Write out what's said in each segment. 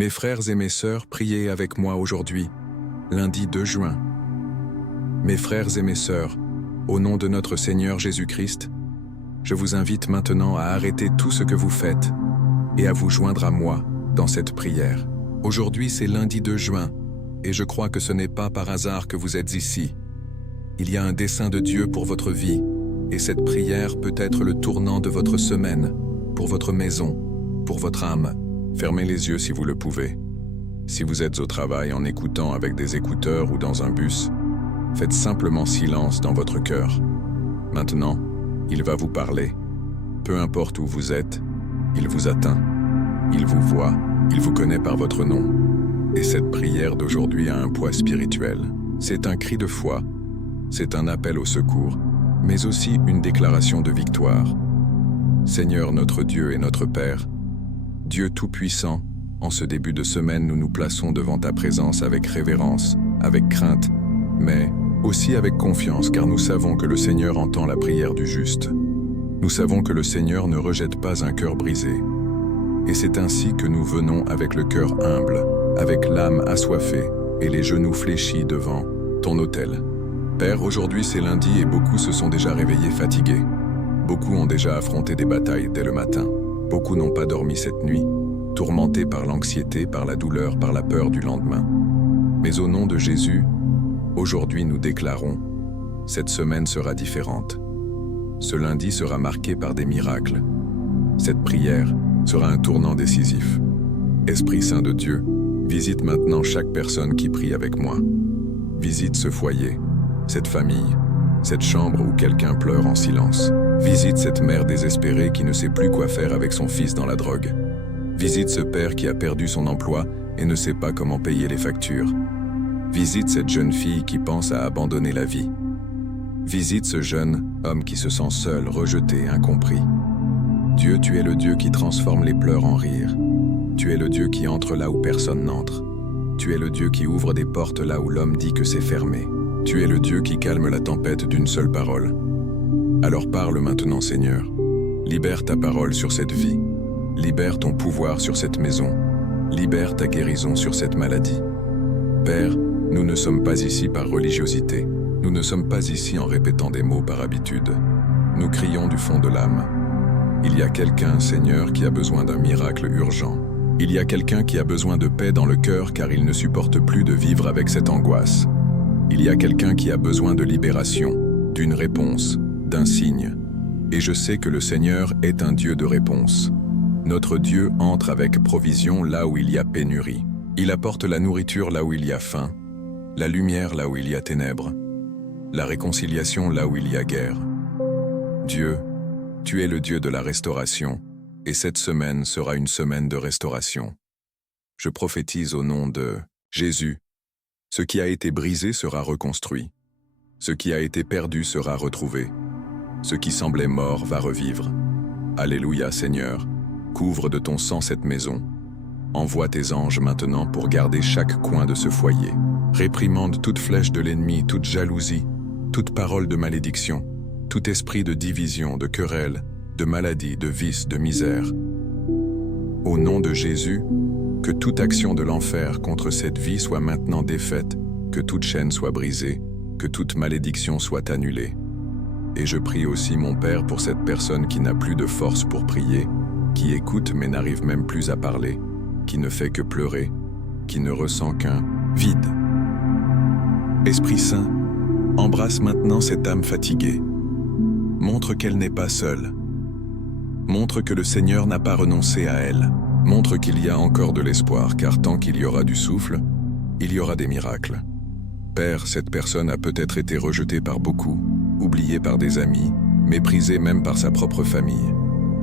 Mes frères et mes sœurs, priez avec moi aujourd'hui, lundi 2 juin. Mes frères et mes sœurs, au nom de notre Seigneur Jésus-Christ, je vous invite maintenant à arrêter tout ce que vous faites et à vous joindre à moi dans cette prière. Aujourd'hui, c'est lundi 2 juin, et je crois que ce n'est pas par hasard que vous êtes ici. Il y a un dessein de Dieu pour votre vie, et cette prière peut être le tournant de votre semaine, pour votre maison, pour votre âme. Fermez les yeux si vous le pouvez. Si vous êtes au travail en écoutant avec des écouteurs ou dans un bus, faites simplement silence dans votre cœur. Maintenant, il va vous parler. Peu importe où vous êtes, il vous atteint. Il vous voit, il vous connaît par votre nom. Et cette prière d'aujourd'hui a un poids spirituel. C'est un cri de foi, c'est un appel au secours, mais aussi une déclaration de victoire. Seigneur notre Dieu et notre Père, Dieu Tout-Puissant, en ce début de semaine, nous nous plaçons devant ta présence avec révérence, avec crainte, mais aussi avec confiance, car nous savons que le Seigneur entend la prière du juste. Nous savons que le Seigneur ne rejette pas un cœur brisé. Et c'est ainsi que nous venons avec le cœur humble, avec l'âme assoiffée et les genoux fléchis devant ton autel. Père, aujourd'hui c'est lundi et beaucoup se sont déjà réveillés fatigués. Beaucoup ont déjà affronté des batailles dès le matin. Beaucoup n'ont pas dormi cette nuit, tourmentés par l'anxiété, par la douleur, par la peur du lendemain. Mais au nom de Jésus, aujourd'hui nous déclarons, cette semaine sera différente. Ce lundi sera marqué par des miracles. Cette prière sera un tournant décisif. Esprit Saint de Dieu, visite maintenant chaque personne qui prie avec moi. Visite ce foyer, cette famille, cette chambre où quelqu'un pleure en silence. Visite cette mère désespérée qui ne sait plus quoi faire avec son fils dans la drogue. Visite ce père qui a perdu son emploi et ne sait pas comment payer les factures. Visite cette jeune fille qui pense à abandonner la vie. Visite ce jeune homme qui se sent seul, rejeté, incompris. Dieu, tu es le Dieu qui transforme les pleurs en rires. Tu es le Dieu qui entre là où personne n'entre. Tu es le Dieu qui ouvre des portes là où l'homme dit que c'est fermé. Tu es le Dieu qui calme la tempête d'une seule parole. Alors parle maintenant, Seigneur. Libère ta parole sur cette vie. Libère ton pouvoir sur cette maison. Libère ta guérison sur cette maladie. Père, nous ne sommes pas ici par religiosité. Nous ne sommes pas ici en répétant des mots par habitude. Nous crions du fond de l'âme. Il y a quelqu'un, Seigneur, qui a besoin d'un miracle urgent. Il y a quelqu'un qui a besoin de paix dans le cœur car il ne supporte plus de vivre avec cette angoisse. Il y a quelqu'un qui a besoin de libération, d'une réponse, d'un signe. Et je sais que le Seigneur est un Dieu de réponse. Notre Dieu entre avec provision là où il y a pénurie. Il apporte la nourriture là où il y a faim, la lumière là où il y a ténèbres, la réconciliation là où il y a guerre. Dieu, tu es le Dieu de la restauration, et cette semaine sera une semaine de restauration. Je prophétise au nom de Jésus. Ce qui a été brisé sera reconstruit. Ce qui a été perdu sera retrouvé. Ce qui semblait mort va revivre. Alléluia, Seigneur. Couvre de ton sang cette maison. Envoie tes anges maintenant pour garder chaque coin de ce foyer. Réprimande toute flèche de l'ennemi, toute jalousie, toute parole de malédiction, tout esprit de division, de querelle, de maladie, de vice, de misère. Au nom de Jésus, que toute action de l'enfer contre cette vie soit maintenant défaite, que toute chaîne soit brisée, que toute malédiction soit annulée. Et je prie aussi mon Père pour cette personne qui n'a plus de force pour prier, qui écoute mais n'arrive même plus à parler, qui ne fait que pleurer, qui ne ressent qu'un vide. Esprit Saint, embrasse maintenant cette âme fatiguée. Montre qu'elle n'est pas seule. Montre que le Seigneur n'a pas renoncé à elle. Montre qu'il y a encore de l'espoir, car tant qu'il y aura du souffle, il y aura des miracles. Père, cette personne a peut-être été rejetée par beaucoup, oubliée par des amis, méprisée même par sa propre famille.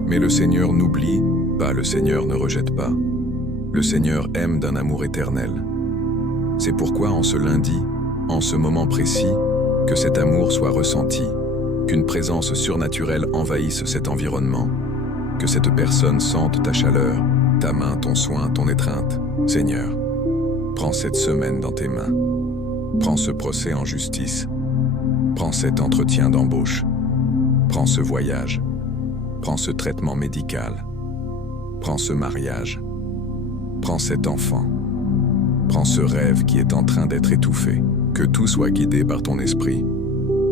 Mais le Seigneur n'oublie pas, le Seigneur ne rejette pas. Le Seigneur aime d'un amour éternel. C'est pourquoi en ce lundi, en ce moment précis, que cet amour soit ressenti, qu'une présence surnaturelle envahisse cet environnement, que cette personne sente ta chaleur, ta main, ton soin, ton étreinte. Seigneur, prends cette semaine dans tes mains. Prends ce procès en justice. Prends cet entretien d'embauche. Prends ce voyage. Prends ce traitement médical. Prends ce mariage. Prends cet enfant. Prends ce rêve qui est en train d'être étouffé. Que tout soit guidé par ton esprit.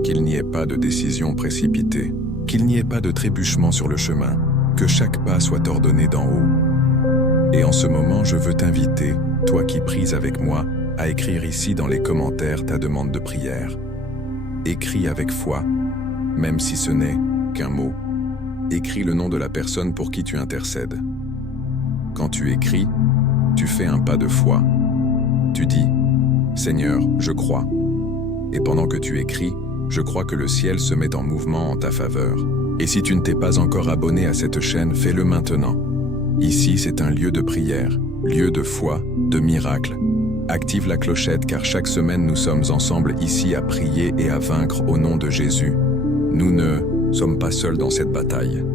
Qu'il n'y ait pas de décision précipitée. Qu'il n'y ait pas de trébuchement sur le chemin. Que chaque pas soit ordonné d'en haut. Et en ce moment, je veux t'inviter, toi qui pries avec moi, à écrire ici dans les commentaires ta demande de prière. Écris avec foi, même si ce n'est qu'un mot. Écris le nom de la personne pour qui tu intercèdes. Quand tu écris, tu fais un pas de foi. Tu dis « Seigneur, je crois ». Et pendant que tu écris, je crois que le ciel se met en mouvement en ta faveur. Et si tu ne t'es pas encore abonné à cette chaîne, fais-le maintenant. Ici, c'est un lieu de prière, lieu de foi, de miracle. Active la clochette car chaque semaine nous sommes ensemble ici à prier et à vaincre au nom de Jésus. Nous ne sommes pas seuls dans cette bataille.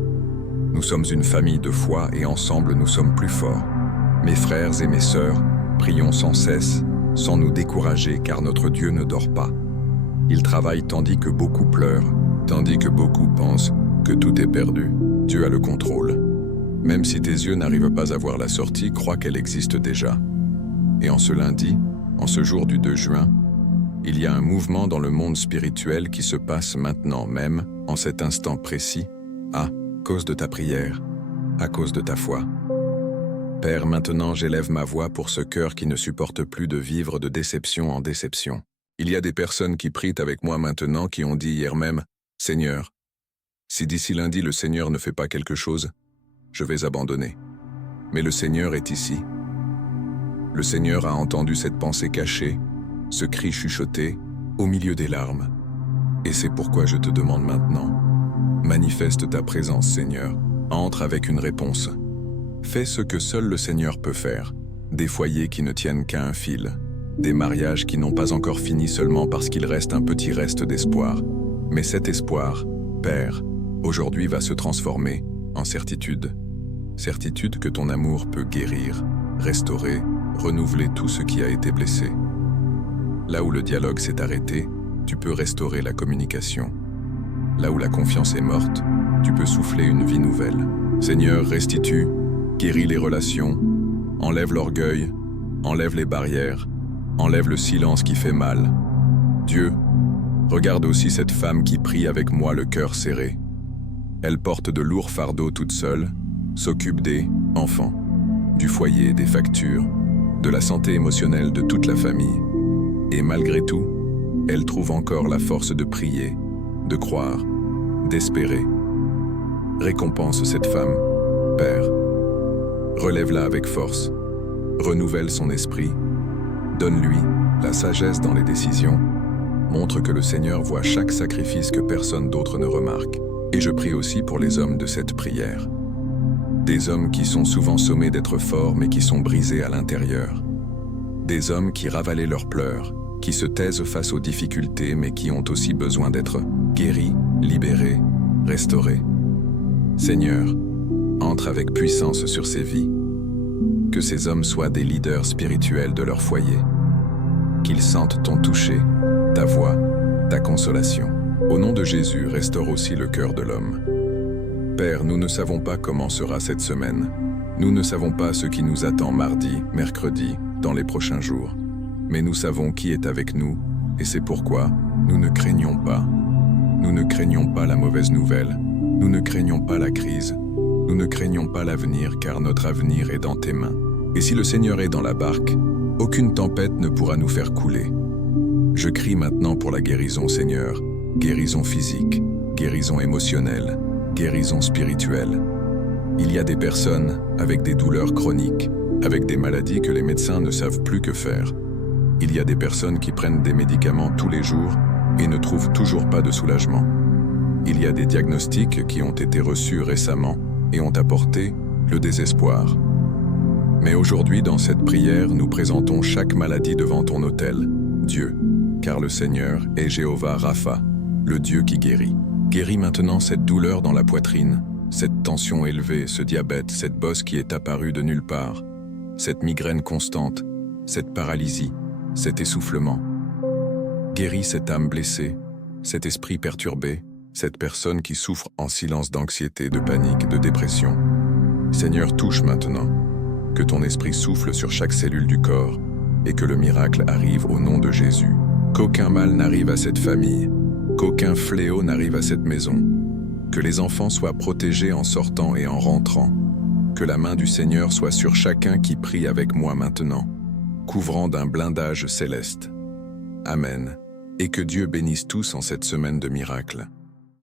Nous sommes une famille de foi et ensemble nous sommes plus forts. Mes frères et mes sœurs, prions sans cesse, sans nous décourager car notre Dieu ne dort pas. Il travaille tandis que beaucoup pleurent, tandis que beaucoup pensent que tout est perdu. Dieu a le contrôle. Même si tes yeux n'arrivent pas à voir la sortie, crois qu'elle existe déjà. Et en ce lundi, en ce jour du 2 juin, il y a un mouvement dans le monde spirituel qui se passe maintenant même, en cet instant précis, à cause de ta prière, à cause de ta foi. Père, maintenant j'élève ma voix pour ce cœur qui ne supporte plus de vivre de déception en déception. Il y a des personnes qui prient avec moi maintenant qui ont dit hier même, « Seigneur, si d'ici lundi le Seigneur ne fait pas quelque chose, je vais abandonner. » Mais le Seigneur est ici. Le Seigneur a entendu cette pensée cachée, ce cri chuchoté, au milieu des larmes. Et c'est pourquoi je te demande maintenant, manifeste ta présence, Seigneur, entre avec une réponse. Fais ce que seul le Seigneur peut faire, des foyers qui ne tiennent qu'à un fil, des mariages qui n'ont pas encore fini seulement parce qu'il reste un petit reste d'espoir. Mais cet espoir, Père, aujourd'hui va se transformer en certitude. Certitude que ton amour peut guérir, restaurer, renouveler tout ce qui a été blessé. Là où le dialogue s'est arrêté, tu peux restaurer la communication. Là où la confiance est morte, tu peux souffler une vie nouvelle. Seigneur, restitue, guéris les relations, enlève l'orgueil, enlève les barrières, enlève le silence qui fait mal. Dieu, regarde aussi cette femme qui prie avec moi le cœur serré. Elle porte de lourds fardeaux toute seule, s'occupe des enfants, du foyer, des factures, de la santé émotionnelle de toute la famille. Et malgré tout, elle trouve encore la force de prier, de croire, d'espérer. Récompense cette femme, Père. Relève-la avec force, renouvelle son esprit, donne-lui la sagesse dans les décisions, montre que le Seigneur voit chaque sacrifice que personne d'autre ne remarque. Et je prie aussi pour les hommes de cette prière. Des hommes qui sont souvent sommés d'être forts mais qui sont brisés à l'intérieur. Des hommes qui ravalaient leurs pleurs, qui se taisent face aux difficultés mais qui ont aussi besoin d'être guéris, libérés, restaurés. Seigneur, entre avec puissance sur ces vies. Que ces hommes soient des leaders spirituels de leur foyer. Qu'ils sentent ton toucher, ta voix, ta consolation. Au nom de Jésus, restaure aussi le cœur de l'homme. Père, nous ne savons pas comment sera cette semaine. Nous ne savons pas ce qui nous attend mardi, mercredi, dans les prochains jours. Mais nous savons qui est avec nous, et c'est pourquoi nous ne craignons pas. Nous ne craignons pas la mauvaise nouvelle. Nous ne craignons pas la crise. Nous ne craignons pas l'avenir, car notre avenir est dans tes mains. Et si le Seigneur est dans la barque, aucune tempête ne pourra nous faire couler. Je crie maintenant pour la guérison, Seigneur. Guérison physique, guérison émotionnelle, guérison spirituelle. Il y a des personnes avec des douleurs chroniques, avec des maladies que les médecins ne savent plus que faire. Il y a des personnes qui prennent des médicaments tous les jours et ne trouvent toujours pas de soulagement. Il y a des diagnostics qui ont été reçus récemment et ont apporté le désespoir. Mais aujourd'hui, dans cette prière, nous présentons chaque maladie devant ton autel, Dieu, car le Seigneur est Jéhovah Rapha, le Dieu qui guérit. Guéris maintenant cette douleur dans la poitrine, cette tension élevée, ce diabète, cette bosse qui est apparue de nulle part, cette migraine constante, cette paralysie, cet essoufflement. Guéris cette âme blessée, cet esprit perturbé, cette personne qui souffre en silence d'anxiété, de panique, de dépression. Seigneur, touche maintenant. que ton esprit souffle sur chaque cellule du corps et que le miracle arrive au nom de Jésus. Qu'aucun mal n'arrive à cette famille, qu'aucun fléau n'arrive à cette maison, que les enfants soient protégés en sortant et en rentrant, que la main du Seigneur soit sur chacun qui prie avec moi maintenant, couvrant d'un blindage céleste. Amen, et que Dieu bénisse tous en cette semaine de miracles.